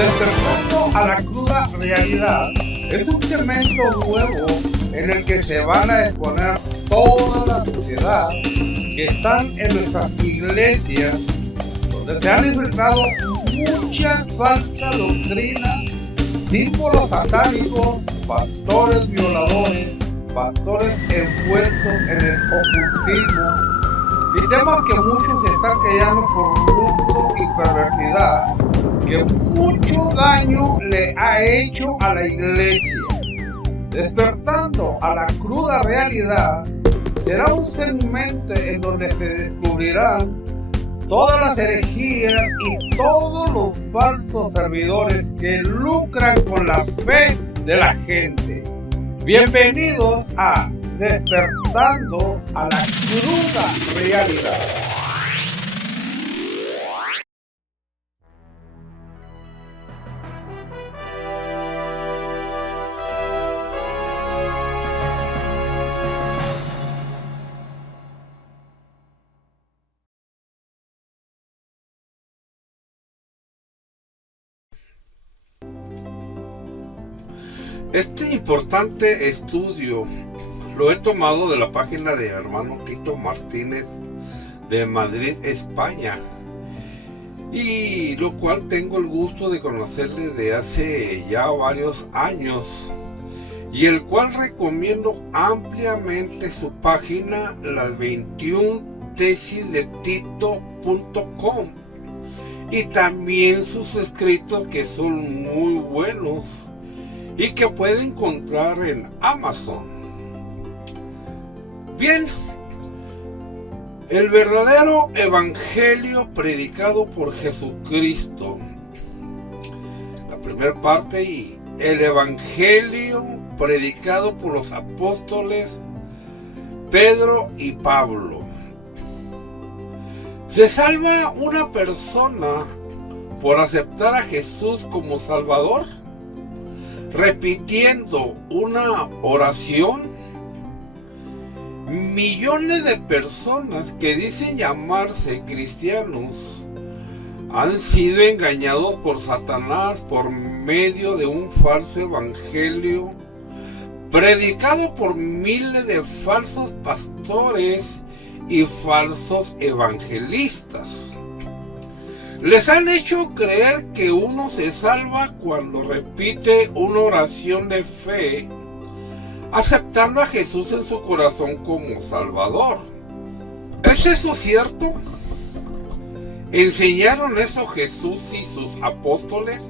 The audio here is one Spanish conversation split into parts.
Despertando a la cruda realidad es un segmento nuevo en el que se van a exponer toda la sociedad que están en nuestras iglesias, donde se han infiltrado muchas falsas doctrinas, símbolos satánicos, pastores violadores, pastores envueltos en el ocultismo y temas que muchos se están callando por lucro y perversidad, que mucho daño le ha hecho a la iglesia. Despertando a la cruda realidad será un segmento en donde se descubrirán todas las herejías y todos los falsos servidores que lucran con la fe de la gente. Bienvenidos a Despertando a la cruda realidad. Este importante estudio lo he tomado de la página de hermano Tito Martínez de Madrid, España, y lo cual tengo el gusto de conocerle de hace ya varios años, y el cual recomiendo ampliamente su página, las 21 tesis de Tito.com, y también sus escritos, que son muy buenos y que puede encontrar en Amazon. Bien, el verdadero evangelio predicado por Jesucristo. La primera parte, y el evangelio predicado por los apóstoles Pedro y Pablo. ¿Se salva una persona por aceptar a Jesús como Salvador, repitiendo una oración? Millones de personas que dicen llamarse cristianos han sido engañados por Satanás por medio de un falso evangelio predicado por miles de falsos pastores y falsos evangelistas. Les han hecho creer que uno se salva cuando repite una oración de fe, aceptando a Jesús en su corazón como Salvador. ¿Es eso cierto? ¿Enseñaron eso Jesús y sus apóstoles?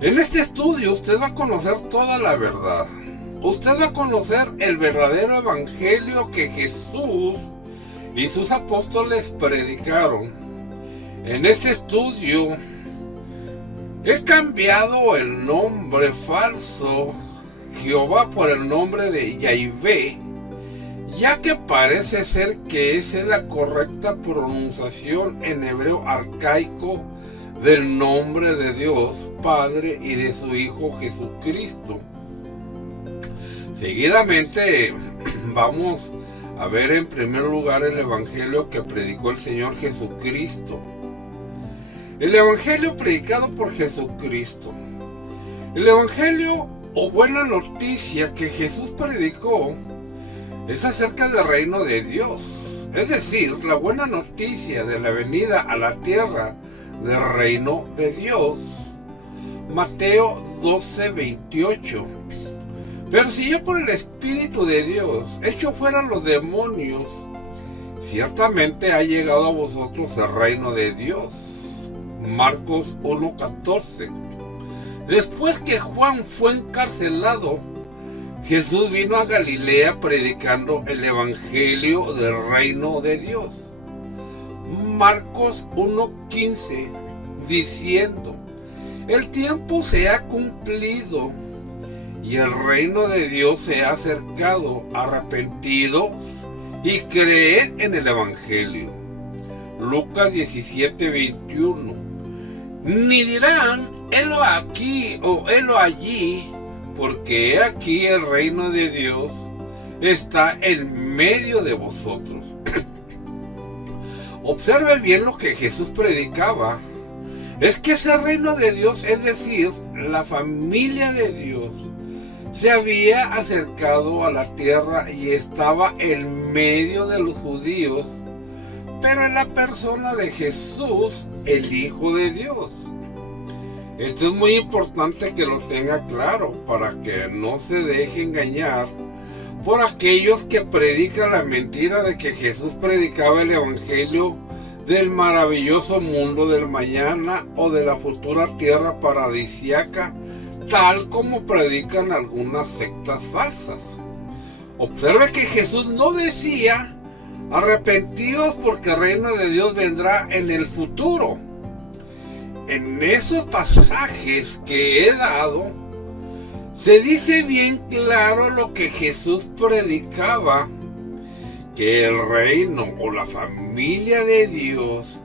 En este estudio usted va a conocer toda la verdad. Usted va a conocer el verdadero evangelio que Jesús y sus apóstoles predicaron. En este estudio he cambiado el nombre falso Jehová por el nombre de Yahvé, ya que parece ser que esa es la correcta pronunciación en hebreo arcaico del nombre de Dios Padre y de su Hijo Jesucristo. Seguidamente vamos a ver en primer lugar el evangelio que predicó el Señor Jesucristo. El evangelio predicado por Jesucristo. El evangelio o buena noticia que Jesús predicó es acerca del reino de Dios, es decir, la buena noticia de la venida a la tierra del reino de Dios. Mateo 12:28. Pero si yo por el Espíritu de Dios echo fuera los demonios, ciertamente ha llegado a vosotros el reino de Dios. Marcos 1:14. Después que Juan fue encarcelado, Jesús vino a Galilea predicando el evangelio del reino de Dios. Marcos 1:15, diciendo: el tiempo se ha cumplido y el reino de Dios se ha acercado, arrepentidos y creed en el evangelio. Lucas 17:21. Ni dirán, helo aquí o helo allí, porque he aquí el reino de Dios está en medio de vosotros. Observe bien lo que Jesús predicaba. es que ese reino de Dios, es decir, la familia de Dios, se había acercado a la tierra y estaba en medio de los judíos, pero en la persona de Jesús, el Hijo de Dios. Esto es muy importante que lo tenga claro para que no se deje engañar por aquellos que predican la mentira de que Jesús predicaba el evangelio del maravilloso mundo del mañana o de la futura tierra paradisíaca, tal como predican algunas sectas falsas. Observe que Jesús no decía: arrepentíos porque el reino de Dios vendrá en el futuro. En esos pasajes que he dado, se dice bien claro lo que Jesús predicaba, que el reino o la familia de Dios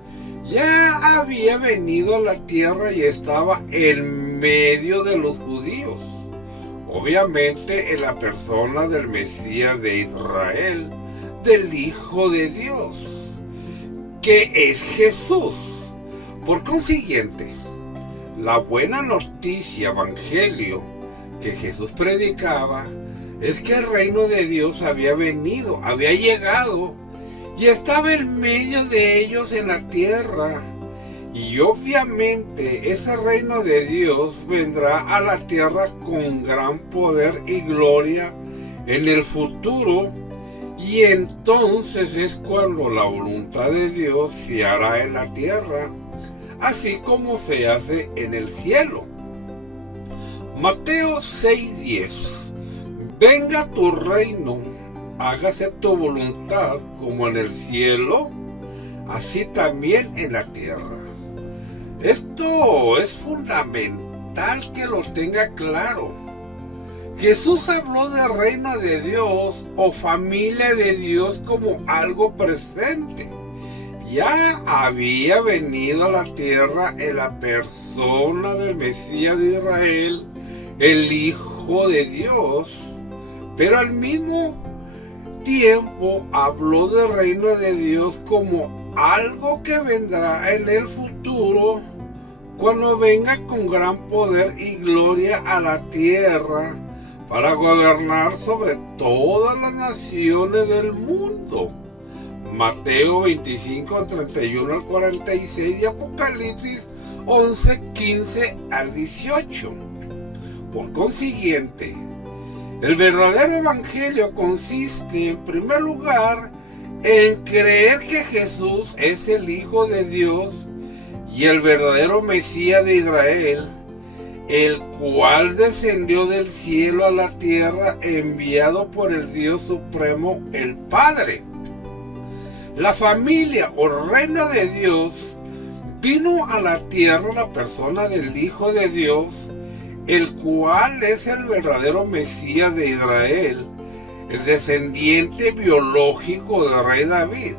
ya había venido a la tierra y estaba en medio de los judíos, obviamente en la persona del Mesías de Israel, del Hijo de Dios, que es Jesús. Por consiguiente, la buena noticia, evangelio, que Jesús predicaba, es que el reino de Dios había venido, había llegado, y estaba en medio de ellos en la tierra. Y obviamente ese reino de Dios vendrá a la tierra con gran poder y gloria en el futuro, y entonces es cuando la voluntad de Dios se hará en la tierra, así como se hace en el cielo. Mateo 6:10. Venga tu reino, hágase tu voluntad como en el cielo, así también en la tierra. Esto es fundamental que lo tenga claro. Jesús habló del reino de Dios o familia de Dios como algo presente. Ya había venido a la tierra en la persona del Mesías de Israel, el Hijo de Dios, pero al mismo tiempo habló del reino de Dios como algo que vendrá en el futuro, cuando venga con gran poder y gloria a la tierra para gobernar sobre todas las naciones del mundo. Mateo 25, 31 al 46 y Apocalipsis 11, 15 al 18. Por consiguiente, el verdadero evangelio consiste, en primer lugar, en creer que Jesús es el Hijo de Dios y el verdadero Mesías de Israel, el cual descendió del cielo a la tierra enviado por el Dios Supremo, el Padre. La familia o reino de Dios vino a la tierra en la persona del Hijo de Dios, el cual es el verdadero Mesías de Israel, el descendiente biológico del rey David.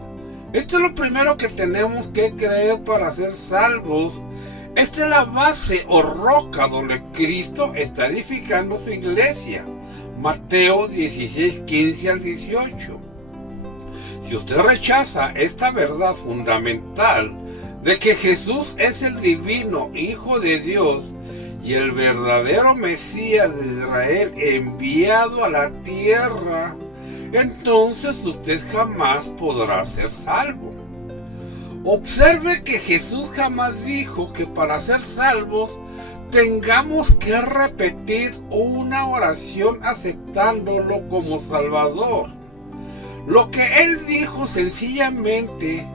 Esto es lo primero que tenemos que creer para ser salvos. Esta es la base o roca donde Cristo está edificando su iglesia. Mateo 16, 15 al 18. Si usted rechaza esta verdad fundamental de que Jesús es el divino Hijo de Dios y el verdadero Mesías de Israel enviado a la tierra, entonces usted jamás podrá ser salvo. Observe que Jesús jamás dijo que para ser salvos tengamos que repetir una oración aceptándolo como Salvador. Lo que Él dijo sencillamente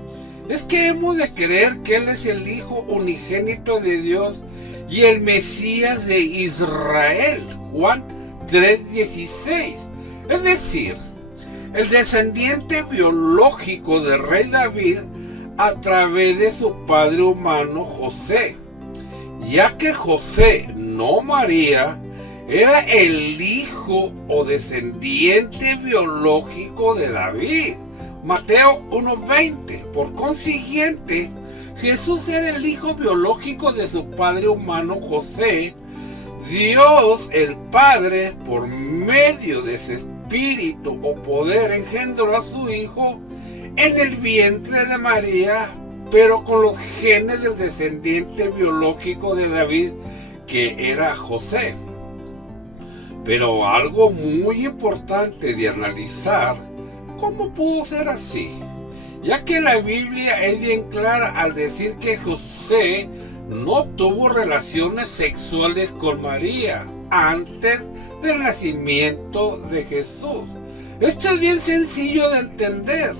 es que hemos de creer que Él es el Hijo unigénito de Dios y el Mesías de Israel. Juan 3:16. Es decir, el descendiente biológico del rey David a través de su padre humano José, ya que José, no María, era el hijo o descendiente biológico de David. Mateo 1:20. Por consiguiente, Jesús era el hijo biológico de su padre humano José. Dios, el Padre, por medio de ese espíritu o poder, engendró a su hijo en el vientre de María pero con los genes del descendiente biológico de David, que era José. Pero algo muy importante de analizar, ¿cómo pudo ser así? Ya que la Biblia es bien clara al decir que José no tuvo relaciones sexuales con María antes del nacimiento de Jesús. Esto es bien sencillo de entender.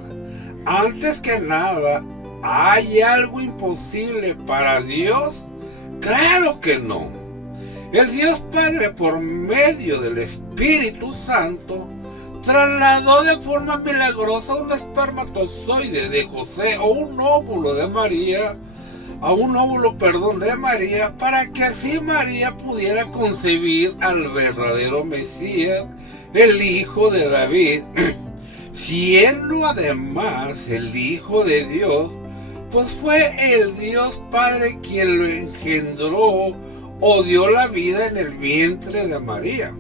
Antes que nada, ¿hay algo imposible para Dios? ¡Claro que no! El Dios Padre, por medio del Espíritu Santo, trasladó de forma milagrosa un espermatozoide de José o un óvulo de María, de María, para que así María pudiera concebir al verdadero Mesías, el Hijo de David, siendo además el Hijo de Dios, pues fue el Dios Padre quien lo engendró o dio la vida en el vientre de María.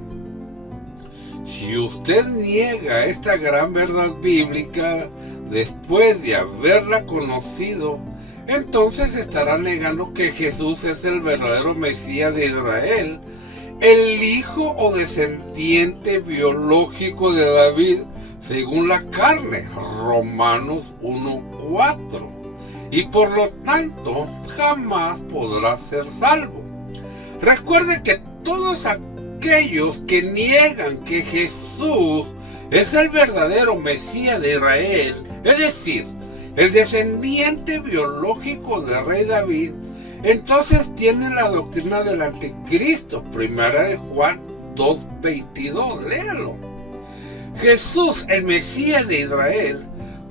Si usted niega esta gran verdad bíblica después de haberla conocido, entonces estará negando que Jesús es el verdadero Mesías de Israel, el hijo o descendiente biológico de David según la carne, Romanos 1:4, y por lo tanto jamás podrá ser salvo. Recuerde que todos aquellos que niegan que Jesús es el verdadero Mesías de Israel, es decir, el descendiente biológico del rey David, entonces tienen la doctrina del anticristo, primera de Juan 2:22, léalo. Jesús, el Mesías de Israel,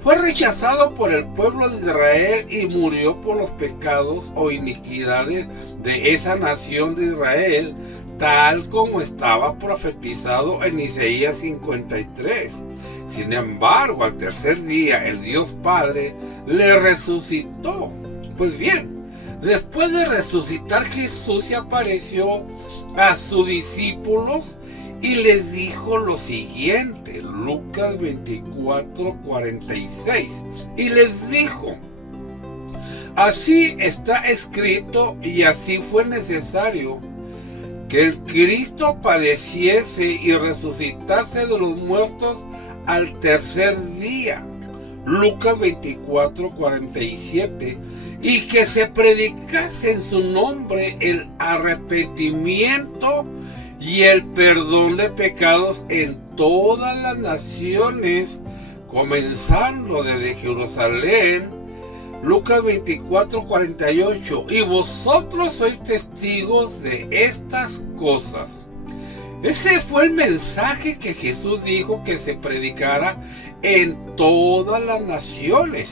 fue rechazado por el pueblo de Israel y murió por los pecados o iniquidades de esa nación de Israel, tal como estaba profetizado en Isaías 53. Sin embargo, al tercer día el Dios Padre le resucitó. Pues bien, después de resucitar, Jesús se apareció a sus discípulos y les dijo lo siguiente, Lucas 24:46, y les dijo: así está escrito y así fue necesario que el Cristo padeciese y resucitase de los muertos al tercer día, Lucas 24:47, y que se predicase en su nombre el arrepentimiento y el perdón de pecados en todas las naciones, comenzando desde Jerusalén, Lucas 24:48, y vosotros sois testigos de estas cosas. Ese fue el mensaje que Jesús dijo que se predicara en todas las naciones.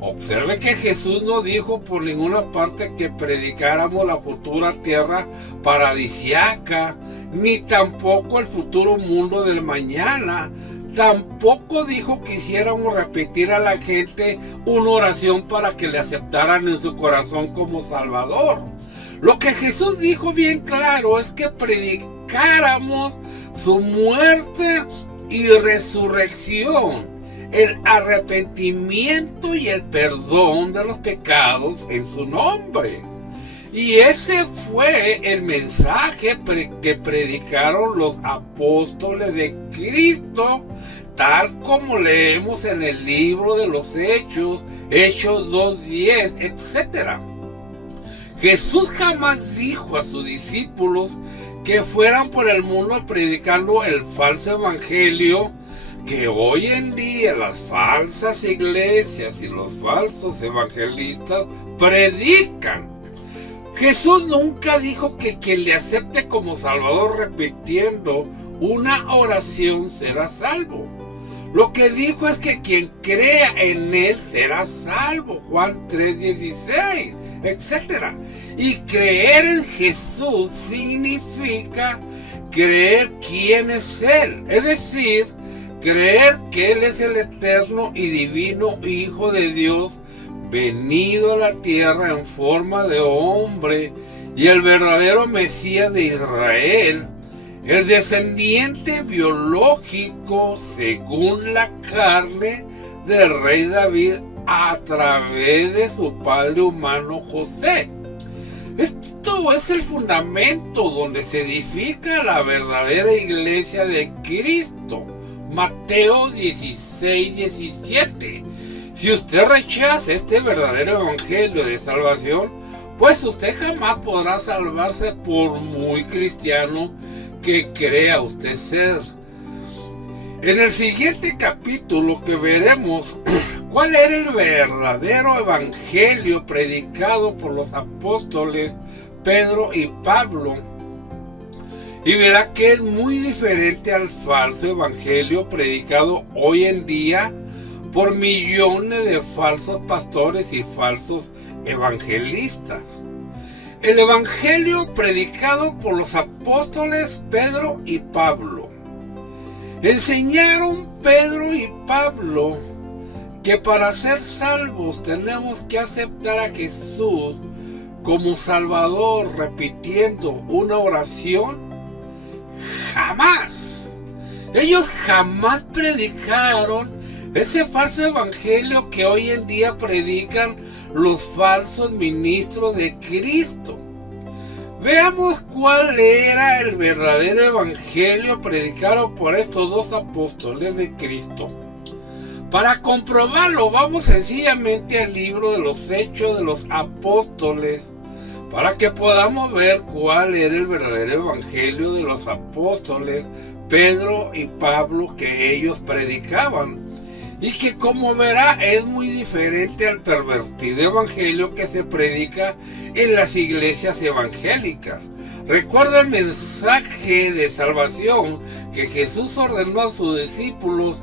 Observe que Jesús no dijo por ninguna parte que predicáramos la futura tierra paradisiaca, ni tampoco el futuro mundo del mañana. Tampoco dijo que hiciéramos repetir a la gente una oración para que le aceptaran en su corazón como Salvador. Lo que Jesús dijo bien claro es que predicáramos su muerte y resurrección, el arrepentimiento y el perdón de los pecados en su nombre. Y ese fue el mensaje que predicaron los apóstoles de Cristo, tal como leemos en el libro de los Hechos, Hechos 2:10, etc. Jesús jamás dijo a sus discípulos que fueran por el mundo predicando el falso evangelio que hoy en día las falsas iglesias y los falsos evangelistas predican. Jesús nunca dijo que quien le acepte como Salvador repitiendo una oración será salvo. Lo que dijo es que quien crea en Él será salvo, Juan 3:16, etc. Y creer en Jesús significa creer quién es Él, es decir, creer que Él es el eterno y divino Hijo de Dios, venido a la tierra en forma de hombre, y el verdadero Mesías de Israel, el descendiente biológico según la carne del rey David a través de su padre humano José. Esto es el fundamento donde se edifica la verdadera iglesia de Cristo. Mateo 16:17. Si usted rechaza este verdadero evangelio de salvación, pues usted jamás podrá salvarse por muy cristiano que crea usted ser. En el siguiente capítulo que veremos cuál era el verdadero evangelio predicado por los apóstoles Pedro y Pablo, y verá que es muy diferente al falso evangelio predicado hoy en día por millones de falsos pastores y falsos evangelistas. El evangelio predicado por los apóstoles Pedro y Pablo. Enseñaron Pedro y Pablo que para ser salvos tenemos que aceptar a Jesús como Salvador, repitiendo una oración. Jamás. Ellos jamás predicaron ese falso evangelio que hoy en día predican los falsos ministros de Cristo. Veamos cuál era el verdadero evangelio predicado por estos dos apóstoles de Cristo. Para comprobarlo, vamos sencillamente al libro de los Hechos de los Apóstoles, para que podamos ver cuál era el verdadero evangelio de los apóstoles Pedro y Pablo que ellos predicaban. Y que, como verá, es muy diferente al pervertido evangelio que se predica en las iglesias evangélicas. Recuerda el mensaje de salvación que Jesús ordenó a sus discípulos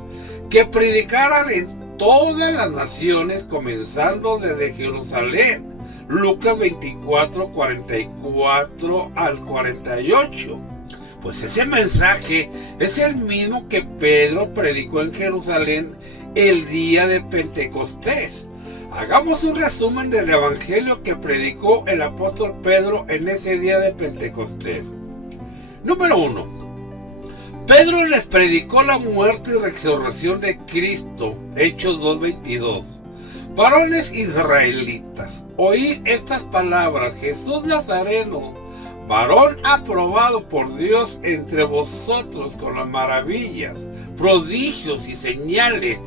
que predicaran en todas las naciones, comenzando desde Jerusalén. Lucas 24, 44 al 48. Pues ese mensaje es el mismo que Pedro predicó en Jerusalén el día de Pentecostés. Hagamos un resumen del evangelio que predicó el apóstol Pedro en ese día de Pentecostés. Número 1. Pedro les predicó la muerte y resurrección de Cristo. Hechos 2:22. Varones israelitas, oíd estas palabras: Jesús Nazareno, varón aprobado por Dios entre vosotros con las maravillas, prodigios y señales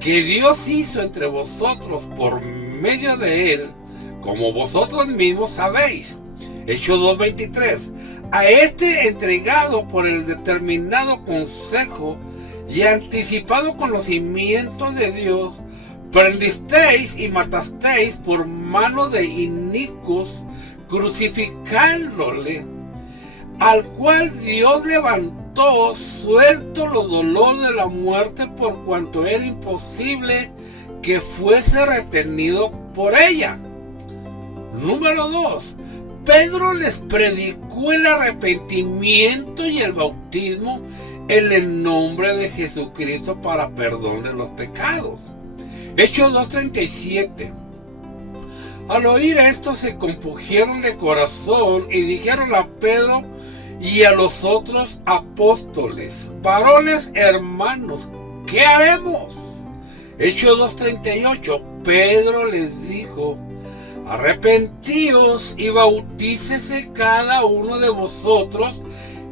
que Dios hizo entre vosotros por medio de él, como vosotros mismos sabéis. Hechos 2:23. A este entregado por el determinado consejo y anticipado conocimiento de Dios, prendisteis y matasteis por mano de inicuos, crucificándole, al cual Dios levantó, suelto los dolores de la muerte, por cuanto era imposible que fuese retenido por ella. Número 2. Pedro les predicó el arrepentimiento y el bautismo en el nombre de Jesucristo para perdón de los pecados. Hechos 2:37. Al oír esto se compungieron de corazón y dijeron a Pedro y a los otros apóstoles: varones hermanos, ¿qué haremos? Hechos 2:38. Pedro les dijo: arrepentíos y bautícese cada uno de vosotros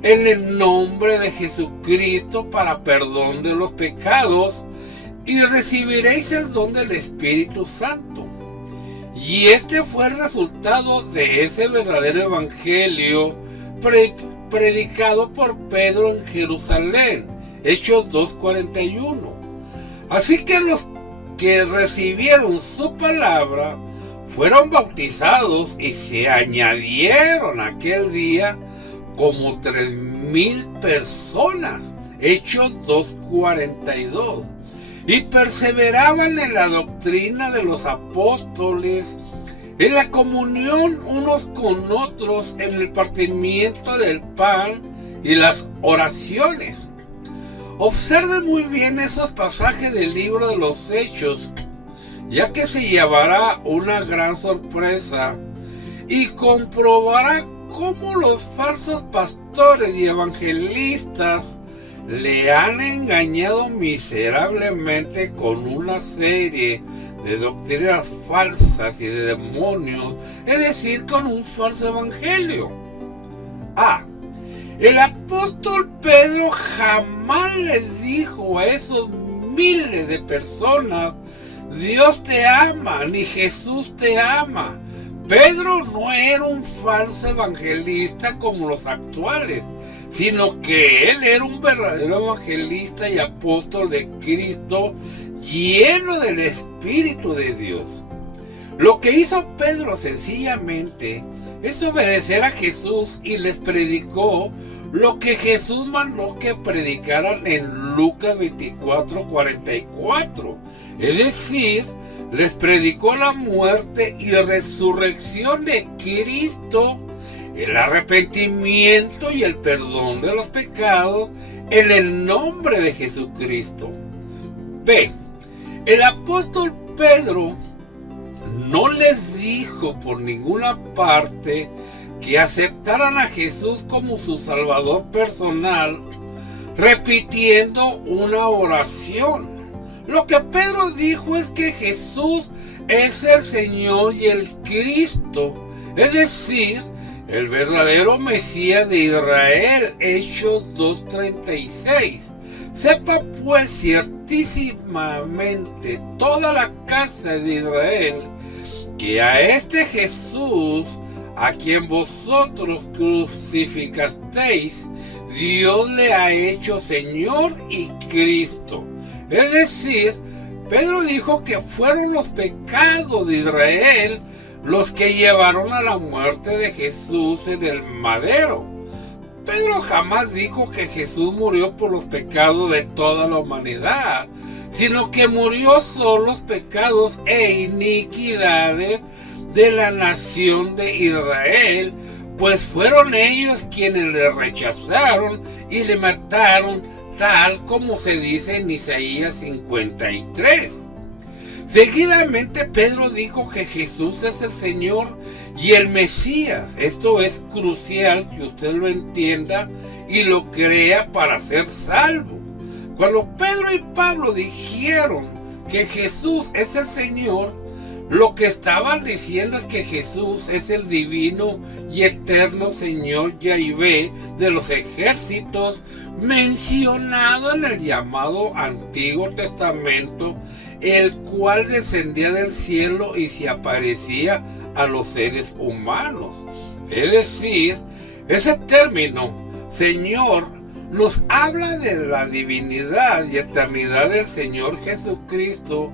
en el nombre de Jesucristo para perdón de los pecados, y recibiréis el don del Espíritu Santo. Y este fue el resultado de ese verdadero evangelio predicado por Pedro en Jerusalén. Hechos 2:41. Así que los que recibieron su palabra fueron bautizados y se añadieron aquel día como 3,000 personas. Hechos 2:42. Y perseveraban en la doctrina de los apóstoles, en la comunión unos con otros, en el partimiento del pan y las oraciones. Observen muy bien esos pasajes del libro de los Hechos, ya que se llevará una gran sorpresa y comprobará cómo los falsos pastores y evangelistas le han engañado miserablemente con una serie de doctrinas falsas y de demonios, es decir, con un falso evangelio. El apóstol Pedro jamás le dijo a esos miles de personas: Dios te ama, ni Jesús te ama. Pedro no era un falso evangelista como los actuales, sino que él era un verdadero evangelista y apóstol de Cristo, lleno del Espíritu de Dios. Lo que hizo Pedro sencillamente es obedecer a Jesús y les predicó lo que Jesús mandó que predicaran en Lucas 24:44. Es decir, les predicó la muerte y resurrección de Cristo, el arrepentimiento y el perdón de los pecados en el nombre de Jesucristo. B. El apóstol Pedro no les dijo por ninguna parte que aceptaran a Jesús como su Salvador personal, repitiendo una oración. Lo que Pedro dijo es que Jesús es el Señor y el Cristo, es decir, el verdadero Mesías de Israel. Hechos 2:36. Sepa pues ciertísimamente toda la casa de Israel que a este Jesús, a quien vosotros crucificasteis, Dios le ha hecho Señor y Cristo. Es decir, Pedro dijo que fueron los pecados de Israel los que llevaron a la muerte de Jesús en el madero. Pedro jamás dijo que Jesús murió por los pecados de toda la humanidad, sino que murió solo los pecados e iniquidades de la nación de Israel, pues fueron ellos quienes le rechazaron y le mataron, tal como se dice en Isaías 53. Seguidamente Pedro dijo que Jesús es el Señor y el Mesías. Esto es crucial que usted lo entienda y lo crea para ser salvo. Cuando Pedro y Pablo dijeron que Jesús es el Señor, lo que estaban diciendo es que Jesús es el divino y eterno Señor Yahvé de los ejércitos, mencionado en el llamado Antiguo Testamento, el cual descendía del cielo y se aparecía a los seres humanos. Es decir, ese término, Señor, nos habla de la divinidad y eternidad del Señor Jesucristo,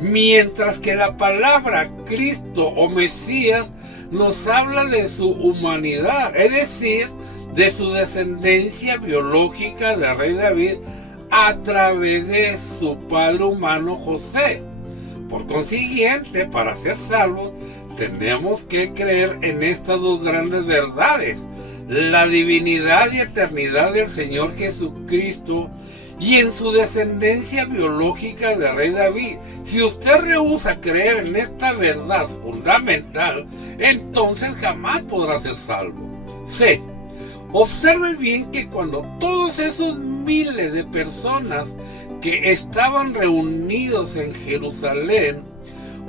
mientras que la palabra Cristo o Mesías nos habla de su humanidad, es decir, de su descendencia biológica del rey David a través de su padre humano José. Por consiguiente, para ser salvos, tenemos que creer en estas dos grandes verdades: la divinidad y eternidad del Señor Jesucristo y en su descendencia biológica del rey David. Si usted rehúsa creer en esta verdad fundamental, entonces jamás podrá ser salvo. C. Observe bien que cuando todos esos miles de personas que estaban reunidos en Jerusalén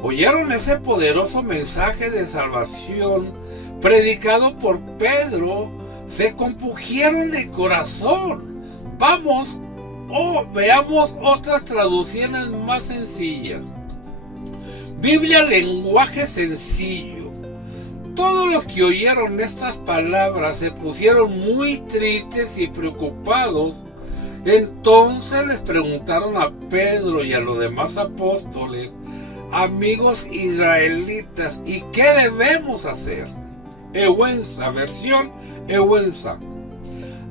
oyeron ese poderoso mensaje de salvación predicado por Pedro, se compungieron de corazón. Veamos otras traducciones más sencillas. Biblia, lenguaje sencillo. Todos los que oyeron estas palabras se pusieron muy tristes y preocupados. Entonces les preguntaron a Pedro y a los demás apóstoles: amigos israelitas, ¿y qué debemos hacer? Ewensa, versión Ewensa.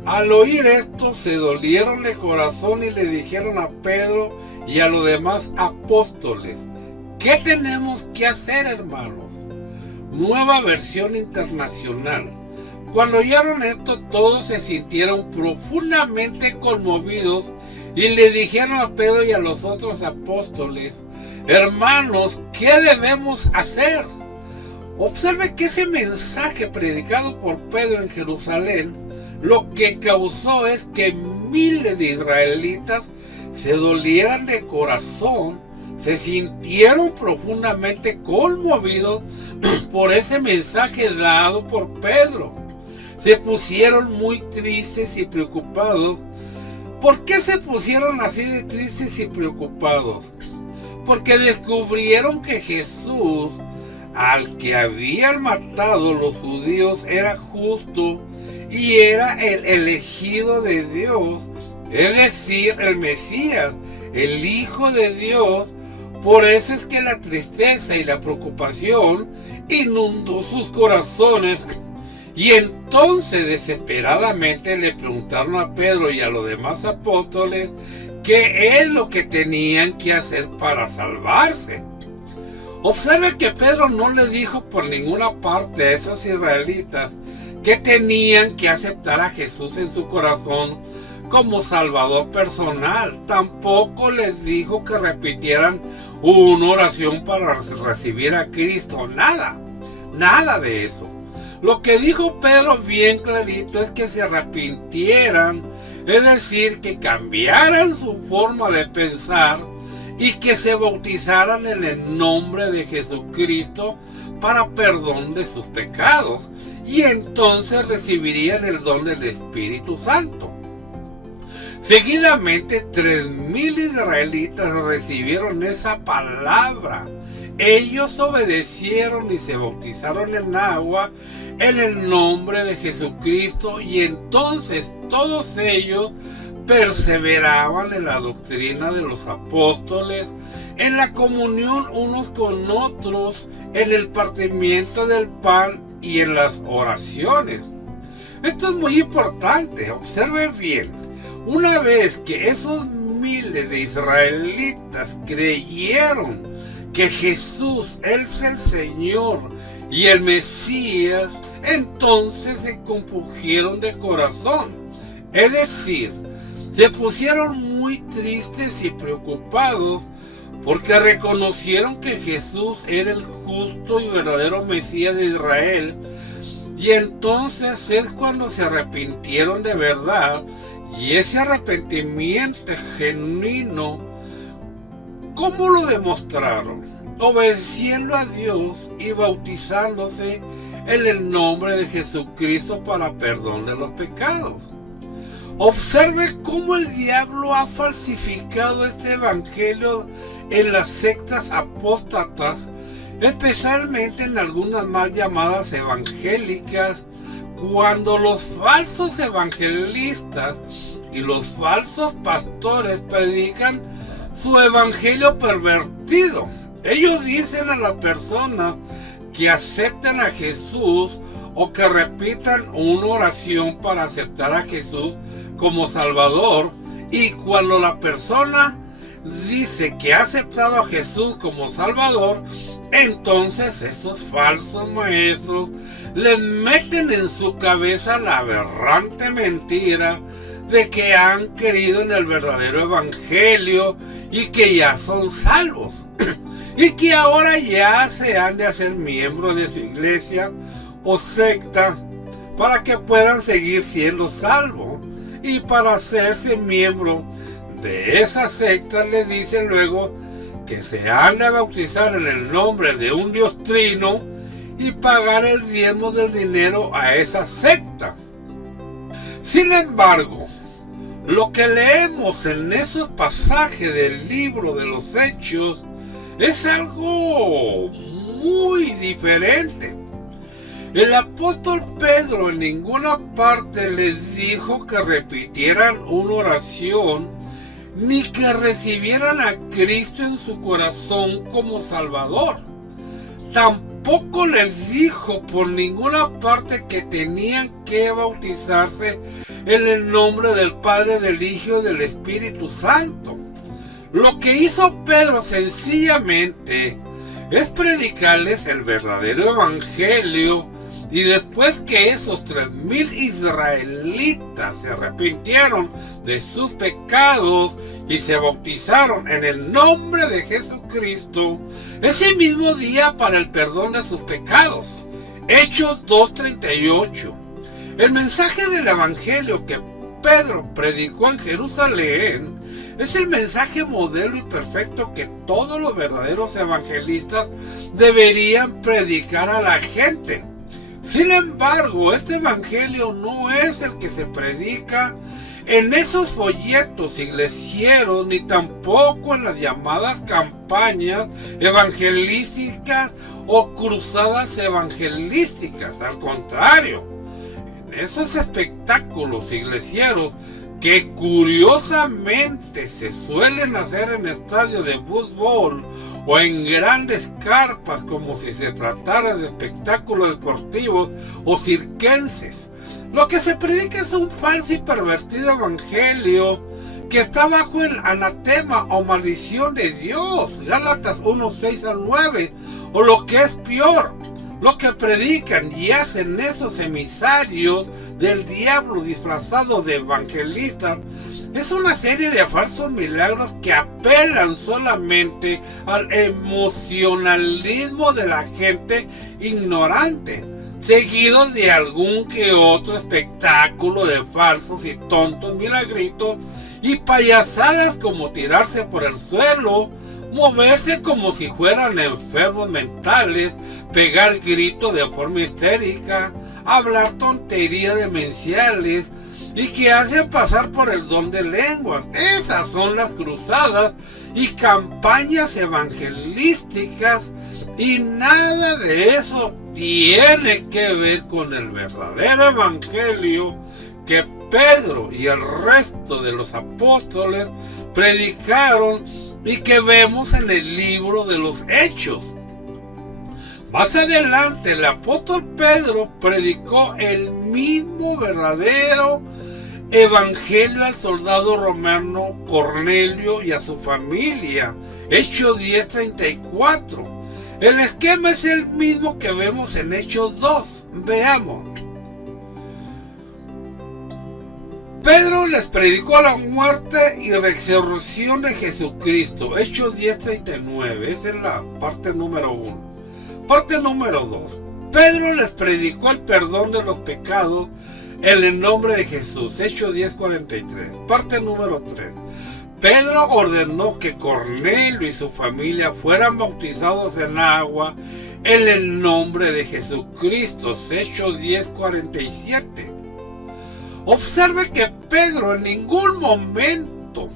Al oír esto se dolieron de corazón y le dijeron a Pedro y a los demás apóstoles: ¿qué tenemos que hacer, hermanos? Nueva versión internacional. Cuando oyeron esto, todos se sintieron profundamente conmovidos y le dijeron a Pedro y a los otros apóstoles: hermanos, ¿qué debemos hacer? Observe que ese mensaje predicado por Pedro en Jerusalén, lo que causó es que miles de israelitas se dolieran de corazón, se sintieron profundamente conmovidos por ese mensaje dado por Pedro. Se pusieron muy tristes y preocupados. ¿Por qué se pusieron así de tristes y preocupados? Porque descubrieron que Jesús, al que habían matado los judíos, era justo y era el elegido de Dios, es decir, el Mesías, el Hijo de Dios. Por eso es que la tristeza y la preocupación inundó sus corazones. Y entonces desesperadamente le preguntaron a Pedro y a los demás apóstoles qué es lo que tenían que hacer para salvarse. Observe que Pedro no le dijo por ninguna parte a esos israelitas que tenían que aceptar a Jesús en su corazón como Salvador personal. Tampoco les dijo que repitieran una oración para recibir a Cristo. Nada de eso. Lo que dijo Pedro bien clarito es que se arrepintieran, es decir, que cambiaran su forma de pensar y que se bautizaran en el nombre de Jesucristo para perdón de sus pecados, y entonces recibirían el don del Espíritu Santo. Seguidamente 3,000 israelitas recibieron esa palabra. Ellos obedecieron y se bautizaron en agua en el nombre de Jesucristo, y entonces todos ellos perseveraban en la doctrina de los apóstoles, en la comunión unos con otros, en el partimiento del pan y en las oraciones. Esto es muy importante, observen bien. Una vez que esos miles de israelitas creyeron que Jesús es el Señor y el Mesías, entonces se compungieron de corazón. Es decir, se pusieron muy tristes y preocupados porque reconocieron que Jesús era el justo y verdadero Mesías de Israel, y entonces es cuando se arrepintieron de verdad. Y ese arrepentimiento genuino, ¿cómo lo demostraron? Obedeciendo a Dios y bautizándose en el nombre de Jesucristo para perdón de los pecados. Observe cómo el diablo ha falsificado este evangelio en las sectas apóstatas, especialmente en algunas mal llamadas evangélicas, cuando los falsos evangelistas y los falsos pastores predican su evangelio pervertido. Ellos dicen a las personas que acepten a Jesús o que repitan una oración para aceptar a Jesús como Salvador, y cuando la persona dice que ha aceptado a Jesús como Salvador, entonces esos falsos maestros les meten en su cabeza la aberrante mentira de que han creído en el verdadero evangelio y que ya son salvos y que ahora ya se han de hacer miembros de su iglesia o secta para que puedan seguir siendo salvos. Y para hacerse miembro de esa secta les dicen luego que se han de bautizar en el nombre de un Dios trino y pagar el diezmo del dinero a esa secta. Sin embargo, lo que leemos en esos pasajes del libro de los Hechos es algo muy diferente. El apóstol Pedro en ninguna parte les dijo que repitieran una oración ni que recibieran a Cristo en su corazón como Salvador. Tampoco les dijo por ninguna parte que tenían que bautizarse en el nombre del Padre, del Hijo y del Espíritu Santo. Lo que hizo Pedro sencillamente es predicarles el verdadero evangelio, y después que esos 3,000 israelitas se arrepintieron de sus pecados y se bautizaron en el nombre de Jesucristo, ese mismo día para el perdón de sus pecados. Hechos 2:38. El mensaje del evangelio que Pedro predicó en Jerusalén Es el mensaje modelo y perfecto que todos los verdaderos evangelistas deberían predicar a la gente. Sin embargo, este evangelio no es el que se predica en esos folletos iglesieros, ni tampoco en las llamadas campañas evangelísticas o cruzadas evangelísticas. Al contrario, en esos espectáculos iglesieros que curiosamente se suelen hacer en estadios de fútbol o en grandes carpas, como si se tratara de espectáculos deportivos o circenses, lo que se predica es un falso y pervertido evangelio que está bajo el anatema o maldición de Dios, Gálatas 1:6-9, o lo que es peor, lo que predican y hacen esos emisarios del diablo disfrazados de evangelistas es una serie de falsos milagros que apelan solamente al emocionalismo de la gente ignorante, seguido de algún que otro espectáculo de falsos y tontos milagritos y payasadas como tirarse por el suelo, moverse como si fueran enfermos mentales, pegar gritos de forma histérica, hablar tonterías demenciales y que hacen pasar por el don de lenguas. Esas son las cruzadas y campañas evangelísticas, y nada de eso tiene que ver con el verdadero evangelio que Pedro y el resto de los apóstoles predicaron y que vemos en el libro de los Hechos. Más adelante el apóstol Pedro predicó el mismo verdadero evangelio al soldado romano Cornelio y a su familia. Hechos 10:34. El esquema es el mismo que vemos en Hechos 2. Veamos. Pedro les predicó la muerte y resurrección de Jesucristo. Hechos 10:39. Esa es la parte número 1. Parte número 2. Pedro les predicó el perdón de los pecados en el nombre de Jesús. Hechos 10:43. Parte número 3. Pedro ordenó que Cornelio y su familia fueran bautizados en agua en el nombre de Jesucristo. Hechos 10:47. Observe que Pedro en ningún momento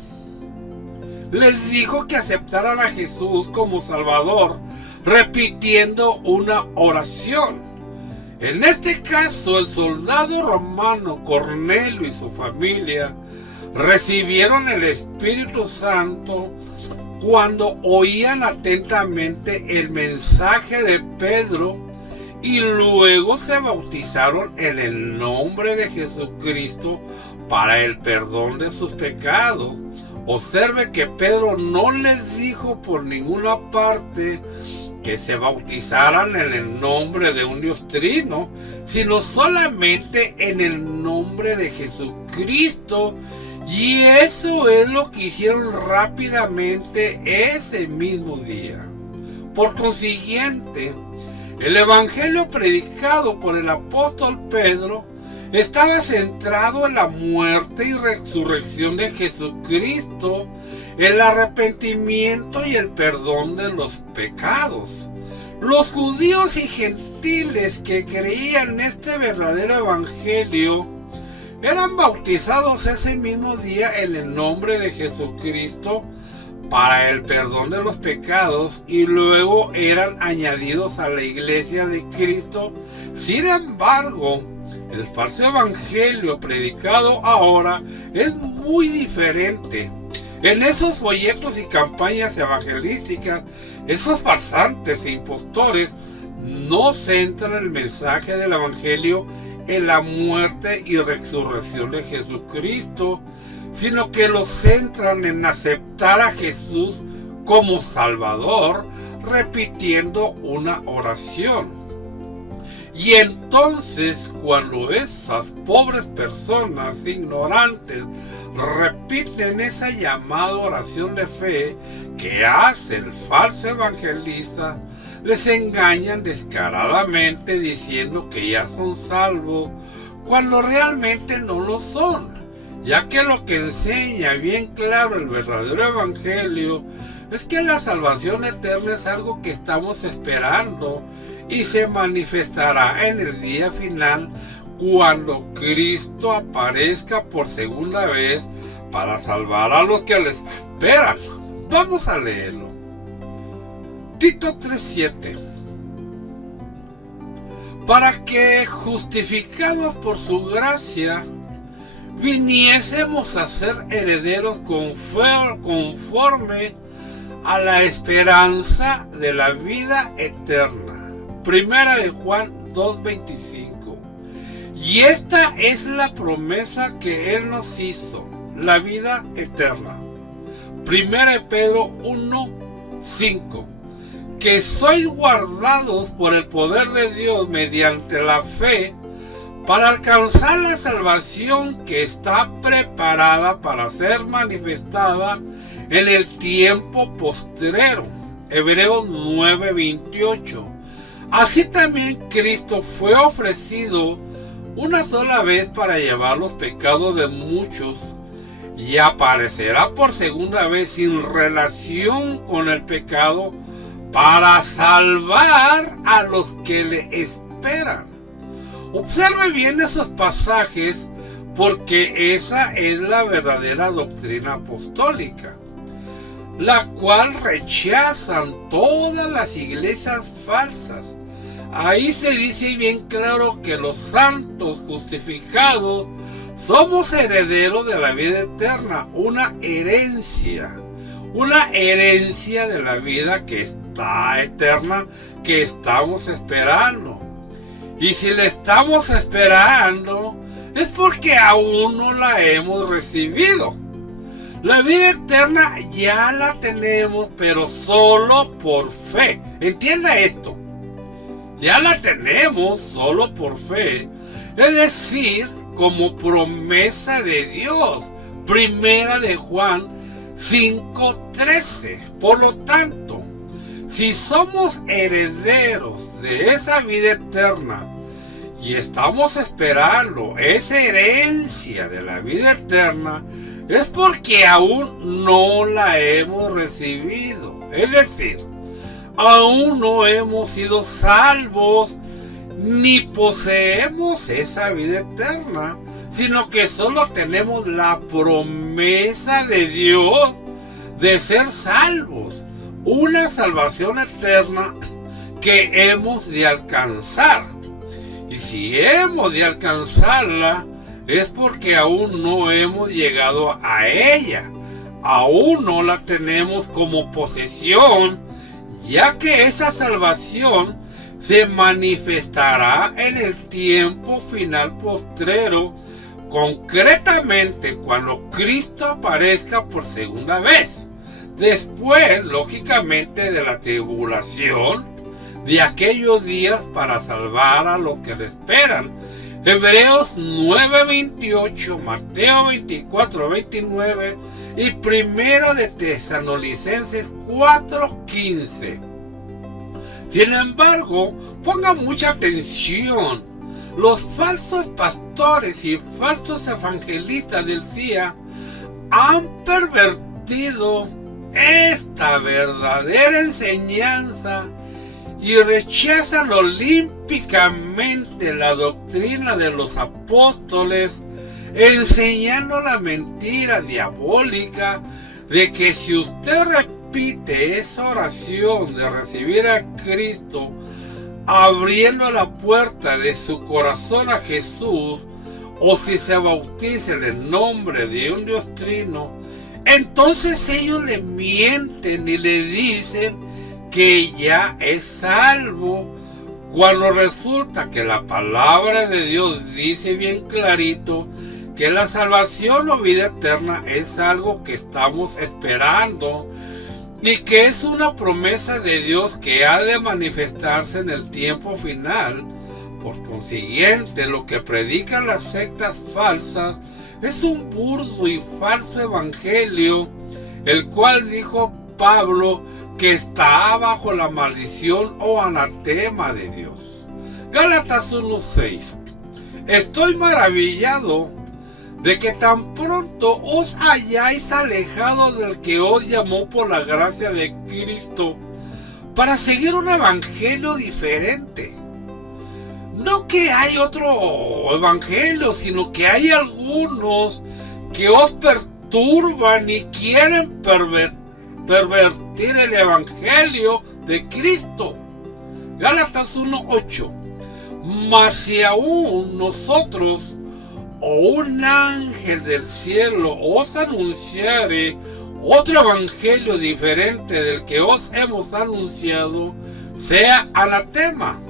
les dijo que aceptaran a Jesús como Salvador, repitiendo una oración. En este caso, el soldado romano Cornelio y su familia recibieron el Espíritu Santo cuando oían atentamente el mensaje de Pedro y luego se bautizaron en el nombre de Jesucristo para el perdón de sus pecados. Observe que Pedro no les dijo por ninguna parte que se bautizaran en el nombre de un Dios trino, sino solamente en el nombre de Jesucristo. Y eso es lo que hicieron rápidamente ese mismo día. Por consiguiente, el evangelio predicado por el apóstol Pedro estaba centrado en la muerte y resurrección de Jesucristo, el arrepentimiento y el perdón de los pecados. Los judíos y gentiles que creían este verdadero evangelio eran bautizados ese mismo día en el nombre de Jesucristo para el perdón de los pecados y luego eran añadidos a la iglesia de Cristo. Sin embargo, el falso evangelio predicado ahora es muy diferente. En esos folletos y campañas evangelísticas, esos farsantes e impostores no centran el mensaje del evangelio en la muerte y resurrección de Jesucristo, sino que lo centran en aceptar a Jesús como Salvador, repitiendo una oración. Y entonces, cuando esas pobres personas ignorantes repiten esa llamada oración de fe que hace el falso evangelista, les engañan descaradamente diciendo que ya son salvos, cuando realmente no lo son. ya que lo que enseña bien claro el verdadero evangelio es que la salvación eterna es algo que estamos esperando y se manifestará en el día final cuando Cristo aparezca por segunda vez para salvar a los que le esperan. Vamos a leerlo. Tito 3:7. Para que, justificados por su gracia, viniésemos a ser herederos conforme a la esperanza de la vida eterna. Primera de Juan 2:25. Y esta es la promesa que Él nos hizo, la vida eterna. Primera de Pedro 1:5. Que sois guardados por el poder de Dios mediante la fe para alcanzar la salvación que está preparada para ser manifestada en el tiempo postrero. Hebreos 9:28. Así también Cristo fue ofrecido una sola vez para llevar los pecados de muchos y aparecerá por segunda vez sin relación con el pecado para salvar a los que le esperan. Observe bien esos pasajes porque esa es la verdadera doctrina apostólica, la cual rechazan todas las iglesias falsas. Ahí se dice bien claro que los santos justificados somos herederos de la vida eterna, una herencia de la vida que está eterna, que estamos esperando. Y si la estamos esperando, es porque aún no la hemos recibido. La vida eterna ya la tenemos, pero solo por fe. Entienda esto. Ya la tenemos solo por fe. Es decir, como promesa de Dios. Primera de Juan 5:13. Por lo tanto, si somos herederos de esa vida eterna y estamos esperando esa herencia de la vida eterna, es porque aún no la hemos recibido. Es decir, aún no hemos sido salvos ni poseemos esa vida eterna, sino que solo tenemos la promesa de Dios de ser salvos, una salvación eterna que hemos de alcanzar. Y si hemos de alcanzarla, es porque aún no hemos llegado a ella, aún no la tenemos como posesión, ya que esa salvación se manifestará en el tiempo final postrero, concretamente cuando Cristo aparezca por segunda vez, después, lógicamente, de la tribulación de aquellos días para salvar a los que le esperan. Hebreos 9:28, Mateo 24:29 y Primera de Tesalonicenses 4:15. Sin embargo, pongan mucha atención. Los falsos pastores y falsos evangelistas del CIA han pervertido esta verdadera enseñanza y rechazan olímpicamente la doctrina de los apóstoles, enseñando la mentira diabólica de que si usted repite esa oración de recibir a Cristo, abriendo la puerta de su corazón a Jesús, o si se bautiza en el nombre de un Dios trino, entonces ellos le mienten y le dicen que ya es salvo, cuando resulta que la palabra de Dios dice bien clarito que la salvación o vida eterna es algo que estamos esperando y que es una promesa de Dios que ha de manifestarse en el tiempo final. Por consiguiente, lo que predican las sectas falsas es un burdo y falso evangelio, el cual dijo Pablo que está bajo la maldición o anatema de Dios. Gálatas 1:6. Estoy maravillado de que tan pronto os hayáis alejado del que os llamó por la gracia de Cristo para seguir un evangelio diferente. No que hay otro evangelio, sino que hay algunos que os perturban y quieren pervertir el evangelio de Cristo. Gálatas 1:8. Mas si aún nosotros o un ángel del cielo os anunciare otro evangelio diferente del que os hemos anunciado, sea anatema.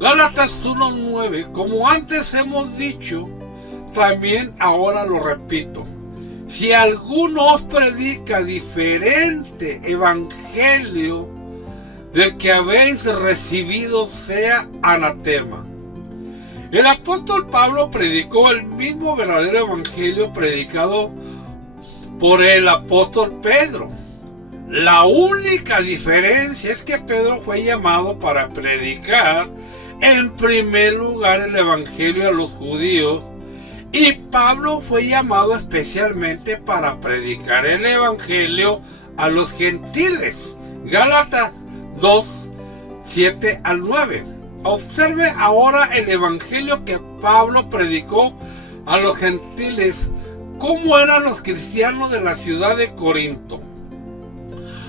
Gálatas 1:9. Como antes hemos dicho, también ahora lo repito: si alguno os predica diferente evangelio del que habéis recibido, sea anatema. El apóstol Pablo predicó el mismo verdadero evangelio predicado por el apóstol Pedro. La única diferencia es que Pedro fue llamado para predicar en primer lugar el evangelio a los judíos, y Pablo fue llamado especialmente para predicar el evangelio a los gentiles. Gálatas 2:7-9. Observe ahora el evangelio que Pablo predicó a los gentiles, cómo eran los cristianos de la ciudad de Corinto.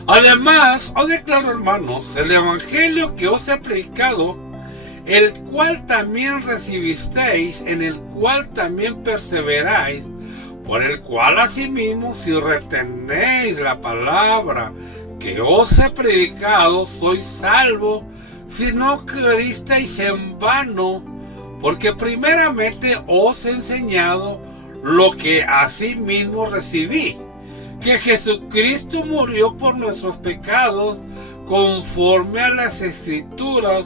Además, os declaro, hermanos, el evangelio que os he predicado, el cual también recibisteis, en el cual también perseveráis, por el cual asimismo, si retenéis la palabra que os he predicado, sois salvos, si no creísteis en vano, porque primeramente os he enseñado lo que asimismo recibí, que Jesucristo murió por nuestros pecados conforme a las Escrituras,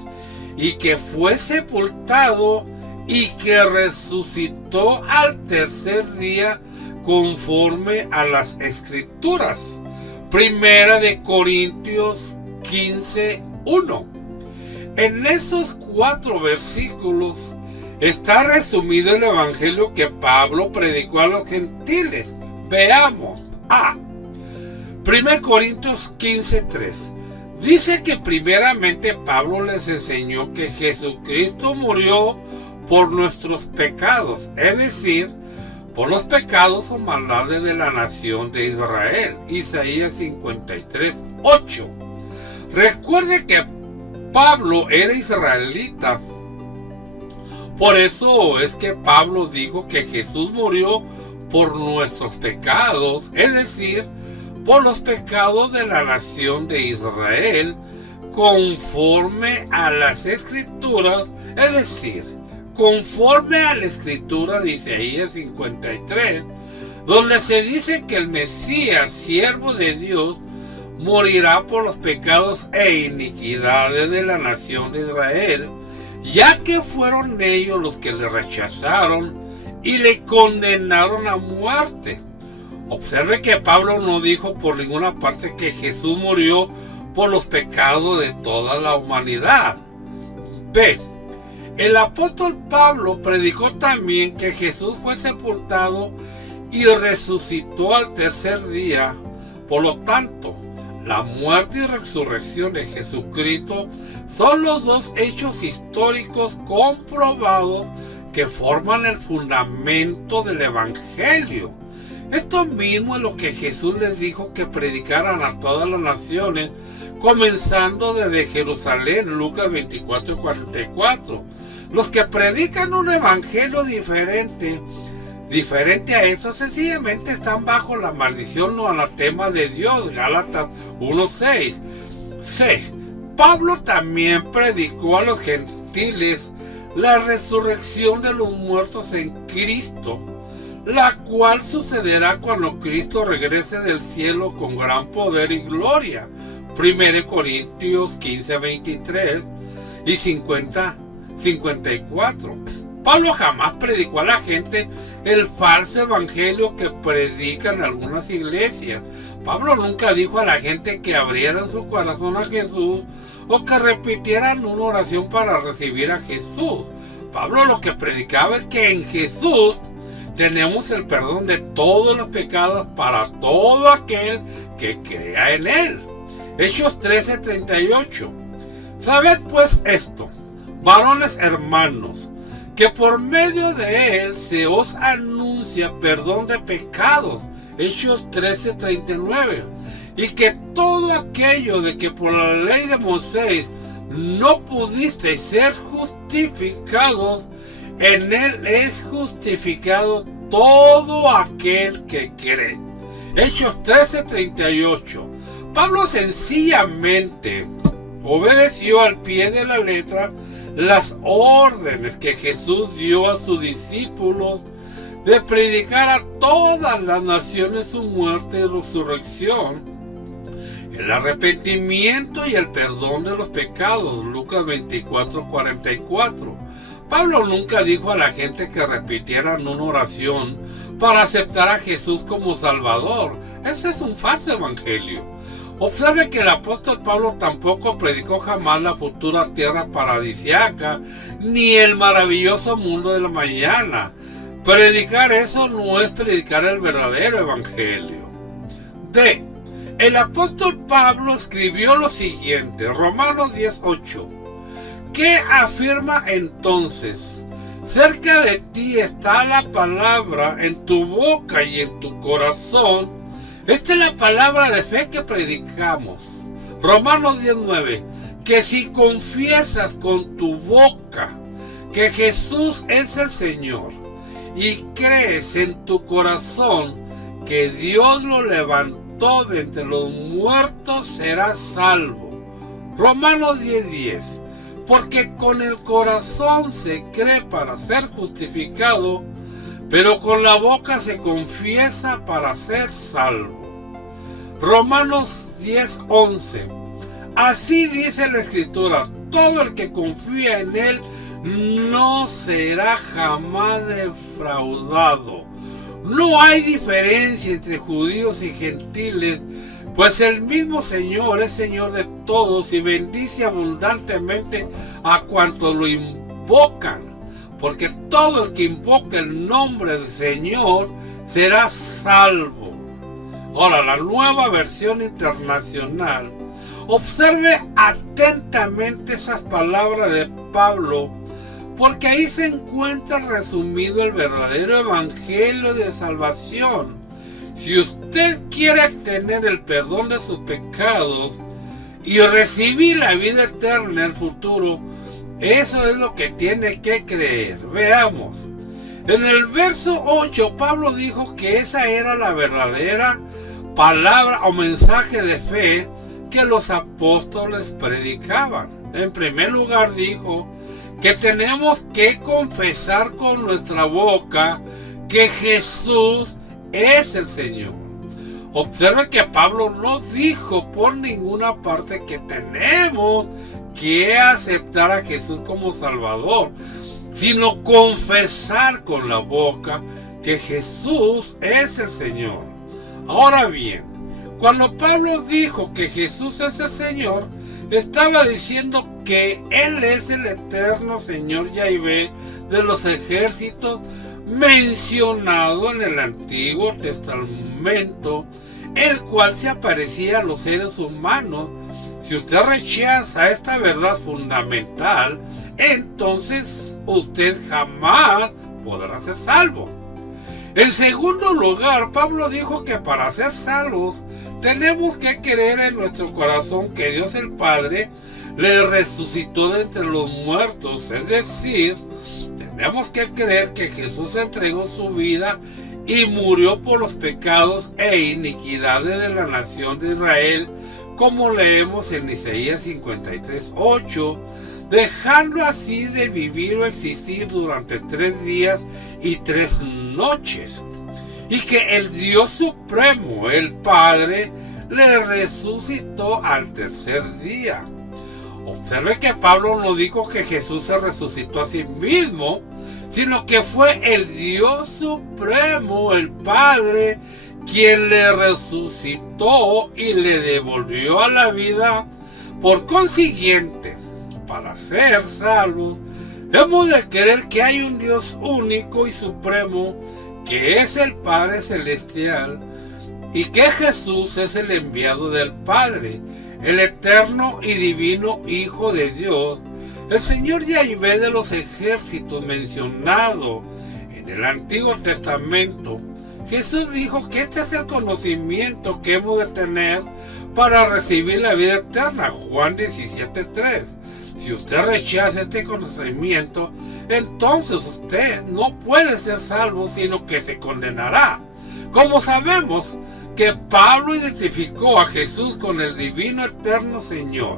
y que fue sepultado y que resucitó al tercer día conforme a las Escrituras. Primera de Corintios 15:1. En esos 4 versículos está resumido el evangelio que Pablo predicó a los gentiles. Veamos. 1 Corintios 15:3. Dice que primeramente Pablo les enseñó que Jesucristo murió por nuestros pecados, es decir, por los pecados o maldades de la nación de Israel. Isaías 53:8. Recuerde que Pablo era israelita. Por eso es que Pablo dijo que Jesús murió por nuestros pecados, es decir, por los pecados de la nación de Israel, conforme a las Escrituras, es decir, conforme a la Escritura de Isaías 53, donde se dice que el Mesías, siervo de Dios, morirá por los pecados e iniquidades de la nación de Israel, ya que fueron ellos los que le rechazaron y le condenaron a muerte. Observe que Pablo no dijo por ninguna parte que Jesús murió por los pecados de toda la humanidad. B. El apóstol Pablo predicó también que Jesús fue sepultado y resucitó al tercer día. Por lo tanto, la muerte y resurrección de Jesucristo son los dos hechos históricos comprobados que forman el fundamento del Evangelio. Esto mismo es lo que Jesús les dijo que predicaran a todas las naciones, comenzando desde Jerusalén, Lucas 24:44. Los que predican un evangelio diferente a eso, sencillamente están bajo la maldición o anatema de Dios, Gálatas 1:6. C. Pablo también predicó a los gentiles la resurrección de los muertos en Cristo, la cual sucederá cuando Cristo regrese del cielo con gran poder y gloria. 1 Corintios 15:23 y 54. Pablo jamás predicó a la gente el falso evangelio que predican algunas iglesias. Pablo nunca dijo a la gente que abrieran su corazón a Jesús o que repitieran una oración para recibir a Jesús. Pablo lo que predicaba es que en Jesús tenemos el perdón de todos los pecados para todo aquel que crea en él. Hechos 13:38. Sabed pues esto, varones hermanos, que por medio de él se os anuncia perdón de pecados. Hechos 13:39. Y que todo aquello de que por la ley de Moisés no pudisteis ser justificados, en él es justificado todo aquel que cree. Hechos 13:38. Pablo sencillamente obedeció al pie de la letra las órdenes que Jesús dio a sus discípulos de predicar a todas las naciones su muerte y resurrección, el arrepentimiento y el perdón de los pecados. Lucas 24:44. Pablo nunca dijo a la gente que repitieran una oración para aceptar a Jesús como Salvador. Ese es un falso evangelio. Observe que el apóstol Pablo tampoco predicó jamás la futura tierra paradisiaca, ni el maravilloso mundo de la mañana. Predicar eso no es predicar el verdadero evangelio. D. El apóstol Pablo escribió lo siguiente, Romanos 10:8. ¿Qué afirma entonces? Cerca de ti está la palabra en tu boca y en tu corazón. Esta es la palabra de fe que predicamos. Romanos 10:9. Que si confiesas con tu boca que Jesús es el Señor y crees en tu corazón que Dios lo levantó de entre los muertos, serás salvo. Romanos 10:10. Porque con el corazón se cree para ser justificado, pero con la boca se confiesa para ser salvo. Romanos 10:11. Así dice la Escritura, todo el que confía en él no será jamás defraudado. No hay diferencia entre judíos y gentiles, pues el mismo Señor es Señor de todos y bendice abundantemente a cuantos lo invocan, porque todo el que invoca el nombre del Señor será salvo. Ahora, la Nueva Versión Internacional. Observe atentamente esas palabras de Pablo, porque ahí se encuentra resumido el verdadero evangelio de salvación. Si usted quiere obtener el perdón de sus pecados y recibir la vida eterna en el futuro, eso es lo que tiene que creer. Veamos. En el verso 8, Pablo dijo que esa era la verdadera palabra o mensaje de fe que los apóstoles predicaban. En primer lugar dijo que tenemos que confesar con nuestra boca que Jesús es el Señor. Observe que Pablo no dijo por ninguna parte que tenemos que aceptar a Jesús como Salvador, sino confesar con la boca que Jesús es el Señor. Ahora bien, cuando Pablo dijo que Jesús es el Señor, estaba diciendo que Él es el eterno Señor Yahvé de los ejércitos mencionado en el Antiguo Testamento, el cual se aparecía a los seres humanos. Si usted rechaza esta verdad fundamental, entonces usted jamás podrá ser salvo. En segundo lugar, Pablo dijo que para ser salvos tenemos que creer en nuestro corazón que Dios el Padre le resucitó de entre los muertos, es decir, tenemos que creer que Jesús entregó su vida y murió por los pecados e iniquidades de la nación de Israel, como leemos en Isaías 53:8, dejando así de vivir o existir durante 3 días y 3 noches, y que el Dios Supremo, el Padre, le resucitó al tercer día. Observe que Pablo no dijo que Jesús se resucitó a sí mismo, sino que fue el Dios Supremo, el Padre, quien le resucitó y le devolvió a la vida. Por consiguiente, para ser salvos, Hemos de creer que hay un Dios único y supremo, que es el Padre Celestial, y que Jesús es el enviado del Padre, el eterno y divino Hijo de Dios, el Señor Yahvé de los ejércitos mencionado en el Antiguo Testamento. Jesús dijo que este es el conocimiento que hemos de tener para recibir la vida eterna. Juan 17:3. Si usted rechaza este conocimiento, entonces usted no puede ser salvo, sino que se condenará. Como sabemos que Pablo identificó a Jesús con el divino eterno Señor,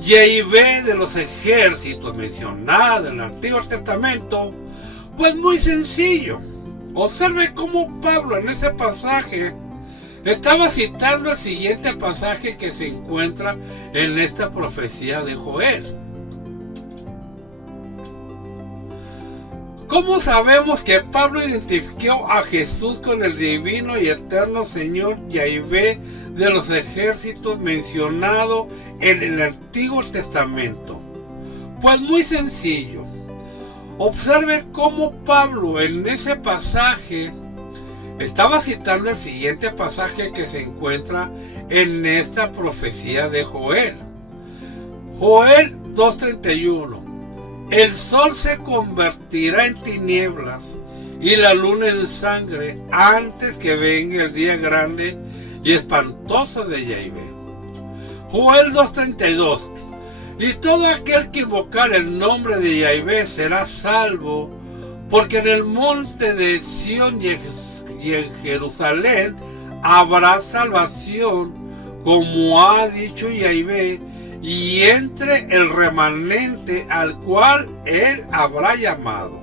Yahvé de los ejércitos mencionado en el Antiguo Testamento, pues muy sencillo. Observe cómo Pablo en ese pasaje estaba citando el siguiente pasaje que se encuentra en esta profecía de Joel. ¿Cómo sabemos que Pablo identificó a Jesús con el divino y eterno Señor Yahvé de los ejércitos mencionado en el Antiguo Testamento? Pues muy sencillo. Observe cómo Pablo en ese pasaje estaba citando el siguiente pasaje que se encuentra en esta profecía de Joel. Joel 2:31. El sol se convertirá en tinieblas y la luna en sangre antes que venga el día grande y espantoso de Yahvé. Joel 2:32. Y todo aquel que invocar el nombre de Yahvé será salvo, porque en el monte de Sión y en Jerusalén habrá salvación, como ha dicho Yahvé, y entre el remanente al cual él habrá llamado.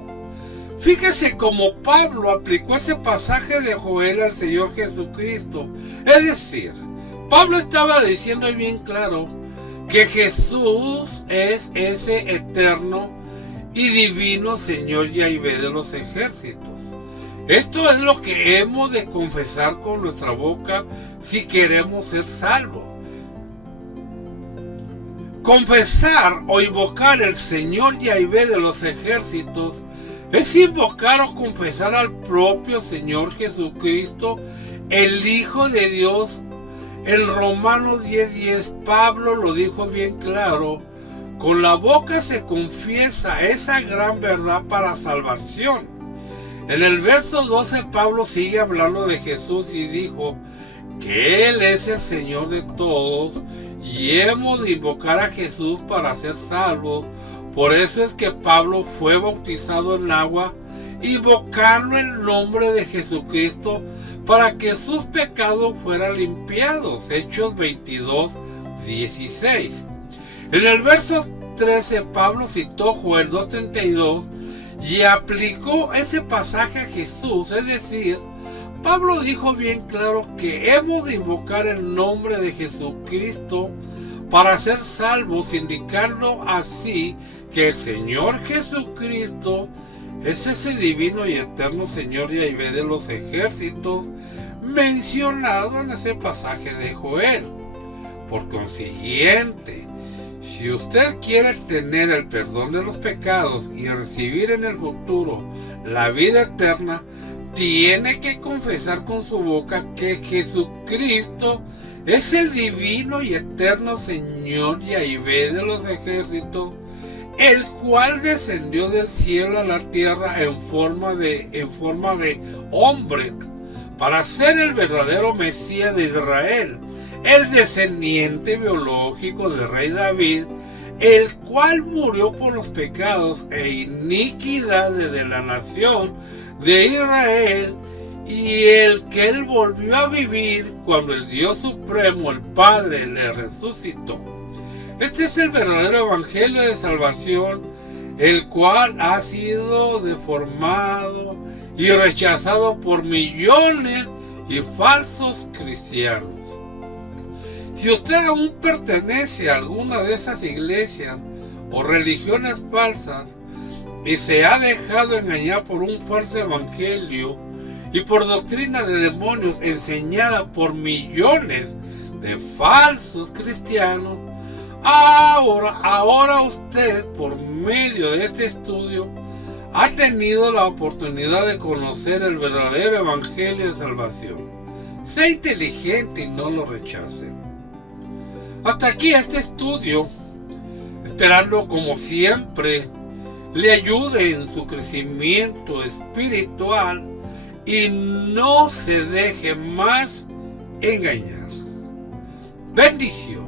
Fíjese cómo Pablo aplicó ese pasaje de Joel al Señor Jesucristo. Es decir, Pablo estaba diciendo bien claro que Jesús es ese eterno y divino Señor Yahvé de los ejércitos. Esto es lo que hemos de confesar con nuestra boca si queremos ser salvos. Confesar o invocar el Señor Yahvé de los ejércitos es invocar o confesar al propio Señor Jesucristo, el Hijo de Dios. En Romanos 10:10 Pablo lo dijo bien claro: con la boca se confiesa esa gran verdad para salvación. En el verso 12 Pablo sigue hablando de Jesús y dijo que Él es el Señor de todos y hemos de invocar a Jesús para ser salvos. Por eso es que Pablo fue bautizado en agua, invocando el nombre de Jesucristo para que sus pecados fueran limpiados. Hechos 22:16. En el verso 13 Pablo citó Joel 2:32 y aplicó ese pasaje a Jesús. Es decir, Pablo dijo bien claro que hemos de invocar el nombre de Jesucristo para ser salvos, indicando así que el Señor Jesucristo es ese divino y eterno Señor Yahvé de los ejércitos mencionado en ese pasaje de Joel. Por consiguiente, si usted quiere tener el perdón de los pecados y recibir en el futuro la vida eterna, tiene que confesar con su boca que Jesucristo es el divino y eterno Señor Yahvé de los ejércitos, el cual descendió del cielo a la tierra en forma de hombre, para ser el verdadero Mesías de Israel, el descendiente biológico del rey David, el cual murió por los pecados e iniquidades de la nación de Israel, y el que él volvió a vivir cuando el Dios Supremo, el Padre, le resucitó. Este es el verdadero evangelio de salvación, el cual ha sido deformado y rechazado por millones y falsos cristianos. Si usted aún pertenece a alguna de esas iglesias o religiones falsas y se ha dejado engañar por un falso evangelio y por doctrina de demonios enseñada por millones de falsos cristianos, Ahora usted, por medio de este estudio, ha tenido la oportunidad de conocer el verdadero evangelio de salvación. Sea inteligente y no lo rechace. Hasta aquí este estudio, esperando como siempre le ayude en su crecimiento espiritual y no se deje más engañar. Bendición.